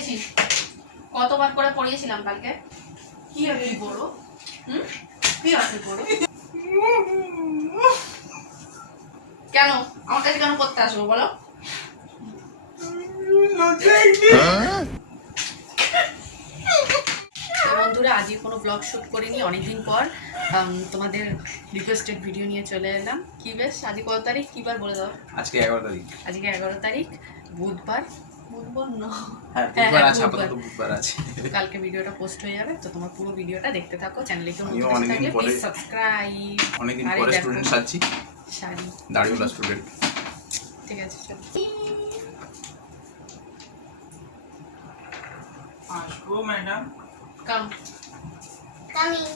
পড়িয়েছি, কতবার করে পড়িয়েছিলাম কালকে। কি আছে বড়? কি আছে বড়? কেন আমার কাছে কেন পড়তে আসবো বলো? বন্ধুরা, আজকে কোনো ব্লগ শুট করিনি, অনেকদিন পর তোমাদের রিকোয়েস্টেড ভিডিও নিয়ে চলে এলাম। কি বেশ, আজকে কত তারিখ? কি বার বলে দাও। আজকে 11 তারিখ। আজকে 11 তারিখ, বুধবার। বুধবার না, হ্যাঁ বুধবার আছে, আপাতত বুধবার আছে। কালকে ভিডিওটা পোস্ট হয়ে যাবে, তো তোমার পুরো ভিডিওটা দেখতে থাকো। চ্যানেলে কেউ নতুন অনেকদিন থাকলে পরে প্লিজ সাবস্ক্রাইব। অনেকদিন পরে স্টুডেন্ট সাজছি, শাড়ি দাড়িওয়ালা স্টুডেন্ট। ঠিক আছে, চলো। আসবো ম্যাডাম। কাম কামিং।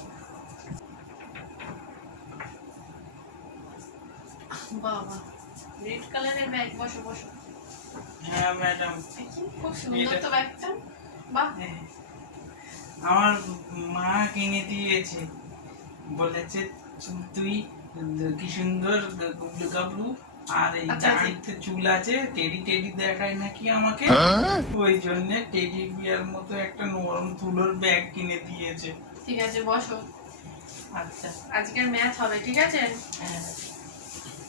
বাবা, রেড কালারের ব্যাগ। বসো বসো। হ্যাঁ ম্যাডাম। খুব সুন্দর তো ব্যাগটা। বাহ, আমার মা কিনে দিয়েছে, বলেছে তুই কি সুন্দর গুবলু গাবলু, আর এই দাড়িতে চুল আছে, টেডি টেডি দেখায় নাকি আমাকে, ওই জন্য টেডি বিয়ার মতো একটা নরম তুলোর ব্যাগ কিনে দিয়েছে। ঠিক আছে বসো। আচ্ছা, আজকের ম্যাথ হবে, ঠিক আছে? হ্যাঁ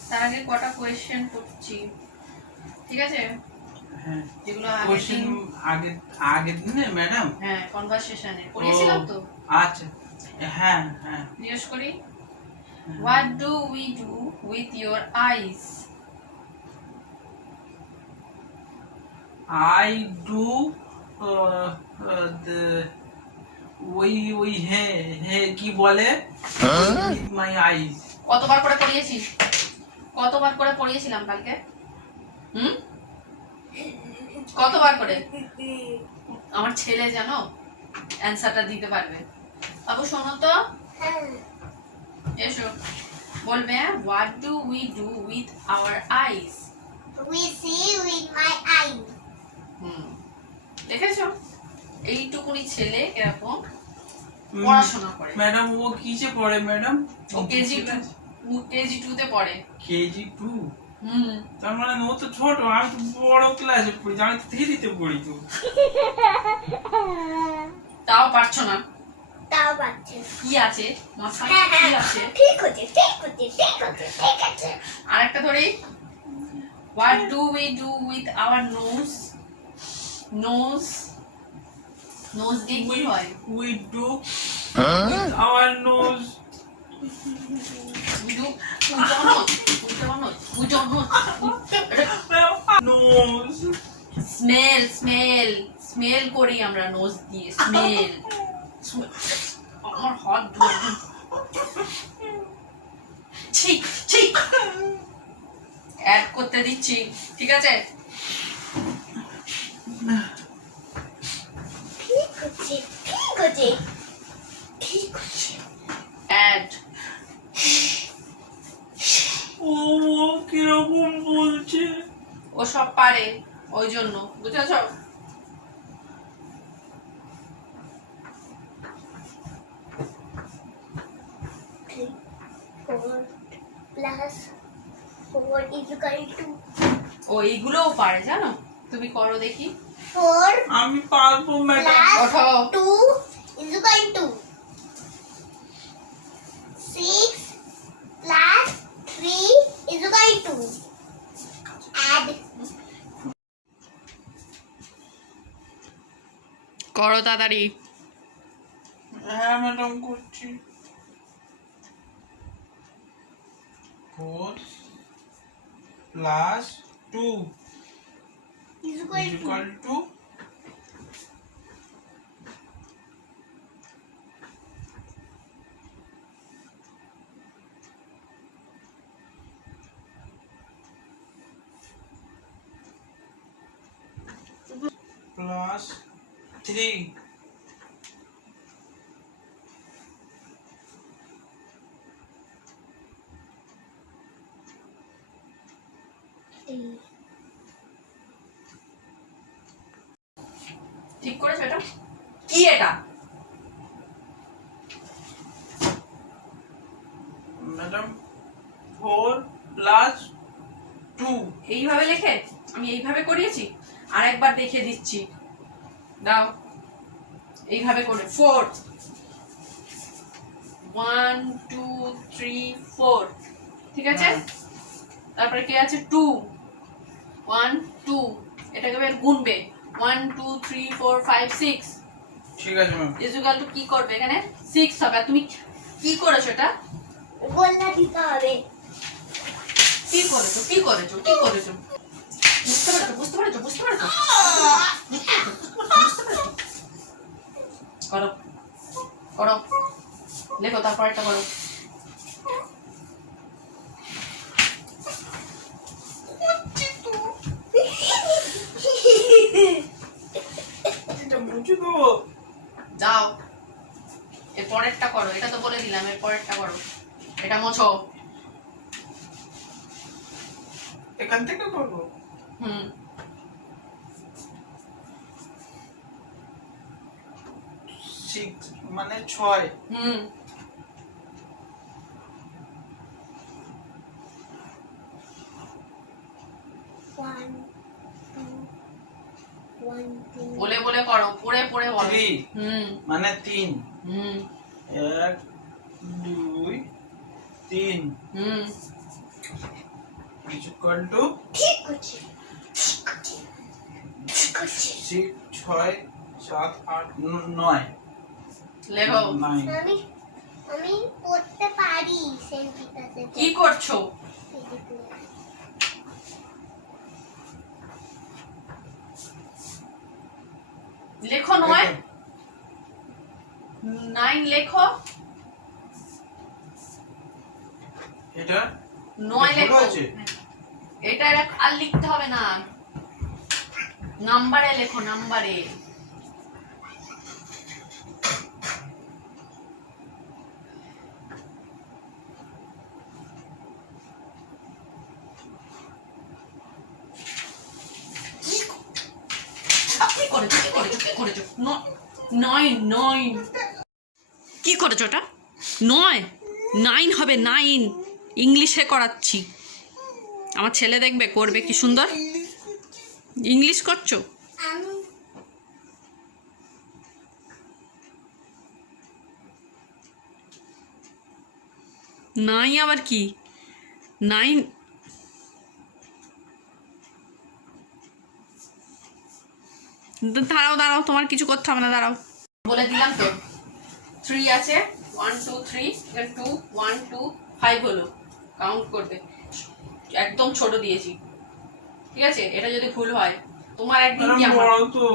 তার আগে কটা কোয়েশ্চেন করছি, ঠিক আছে? হ্যাঁ। যেগুলো কোশ্চেন আগের দিনে ম্যাডাম? হ্যাঁ, কনভারসেশনে পড়িয়েছিলাম তো। আচ্ছা, হ্যাঁ হ্যাঁ। জিজ্ঞেস করি, what do we do with your eyes? I do the ওই হে কি বলে with my eyes। কতবার করে পড়িয়েছি, কতবার করে পড়িয়েছিলাম কালকে? কতবার করে? আমার ছেলে জানো অ্যানসারটা দিতে পারবে। বাবু শোনো তো, এসো, বলবে what do we do with our eyes? We see with my eye. দেখেছো এইটুকুনি ছেলে এরকম পড়াশোনা করে। ম্যাডাম ও কিসে পড়ে ম্যাডাম? ও কেজি 2 তে পড়ে। কেজি 2? তার মানে ও তো ছোট, আমি তো বড় ক্লাসে পড়ি, আমি তো 3 তে পড়ি তো। তাও পারছো না? তাও পাচ্ছে। কি আছে মাথায়? কি আছে? ঠিক আছে, ঠিক আছে, ঠিক আছে, ঠিক আছে। আরেকটা ধরি, what do we do with our nose? nose দিয়ে কি হয়? We do with our nose. we don't know Nose. smell করি আমরা নোজ দিয়ে। স্মেল, আমার হাত ধরে ঠিক ঠিক অ্যাড করতে দিচ্ছি, ঠিক আছে? ঠিক আছে, ঠিক আছে, ঠিক আছে। অ্যাড। ও কিরকম বলছে? ও সব পারে, ওই জন্য, বুঝেছ? Four is equal to ও এইগুলোও পারে, জানো? তুমি করো দেখি। 4 আমি পারবো ম্যাডাম। ওঠো। 2 is equal to 6 plus 3 is equal to add। করো তাড়াতাড়ি। হ্যাঁ ম্যাডাম করছি। 4 plus 2 is is equal equal to to plus 3 ঠিক করেছো? এটা কি? এটা ম্যাডাম 4 plus 2। এইভাবে লেখে আমি এইভাবে করিয়েছি, আর একবার দেখিয়ে দিচ্ছি। দাও এইভাবে করে 4 1 2 3 4 ঠিক আছে হ্যাঁ। তারপরে কি আছে 2 1 2 এটাকে বের গুনবে 1 2 3 4 5 6 ঠিক আছে ম্যাম। ইজুকাল টু কি করবে এখানে 6 হবে আর তুমি কি করেছো এটা গোল্লা দিতে হবে। কি করেছো কি করেছো কি করেছো বুঝতে পেরেছো বুঝতে পেরেছো বুঝতে পেরেছো বুঝতে পেরেছো করো করো লেখো তারপর একটা করো এটা মুছে দেবো। যাও এর পরেরটা করো এটা তো বলে দিলাম এর পরেরটা করো এটা মোছো এখান থেকে করবো। হুম 6 মানে 6। হুম One, two, one, two. বলে বলে করো পড়ে পড়ে বলো 3 হুম মানে 3। হুম 1 2 3 হুম ইকুয়াল টু ঠিক আছে, ঠিক আছে, ঠিক আছে। 6 6 7 8 9। লেখো 9 আমি পড়তে পারি সেন্টিটাতে। কি করছো লেখো নয় 9 লেখো এটা 9 এটা লেখো ভুল আছে? এটা আর লিখতে হবে না নাম্বারে লেখো নাম্বারে কি করেছো কি করেছো কি করেছো 9 9 কি করেছো ওটা 9 9 হবে 9 ইংলিশে করাচ্ছি আমার ছেলে দেখবে করবে কি সুন্দর ইংলিশ করছো আমি নাই আবার কি 9 দাঁড়াও দাঁড়াও তোমার কিছু করতে হবে না দাঁড়াও বলে দিলাম তো 3 আছে 1 2 3 এখানে 2 1 2 5 হলো কাউন্ট করবে একদম ছোট দিয়েছি ঠিক আছে এটা যদি ভুল হয় তোমার একদিন কি আমার বড় তো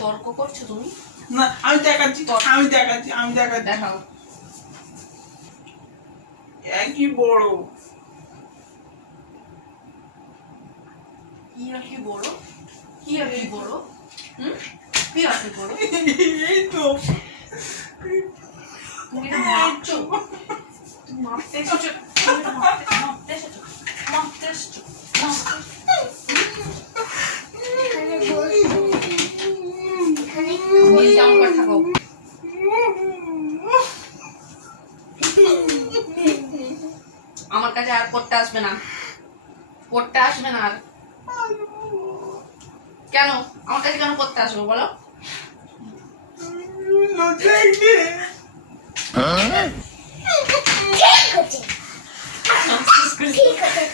তর্ক করছো তুমি না আমি দেখাচ্ছি দেখাও একই বড় কি আর কি বড় কি আর কি বড় হুম কি আর কি বড় এই তো তুমি এটা মারছো তুমি মারতে এসেছো তুমি এটা মারতে এসেছো মারতে এসেছো এখানে বসবো। এখানে নীল জামা পরে থাকো আমার কাছে আর পড়তে আসবে না পড়তে আসবে না আর কেন আমার কাছে কেন পড়তে আসবে বলো লজ্জা ঠিক আছে, ঠিক আছে।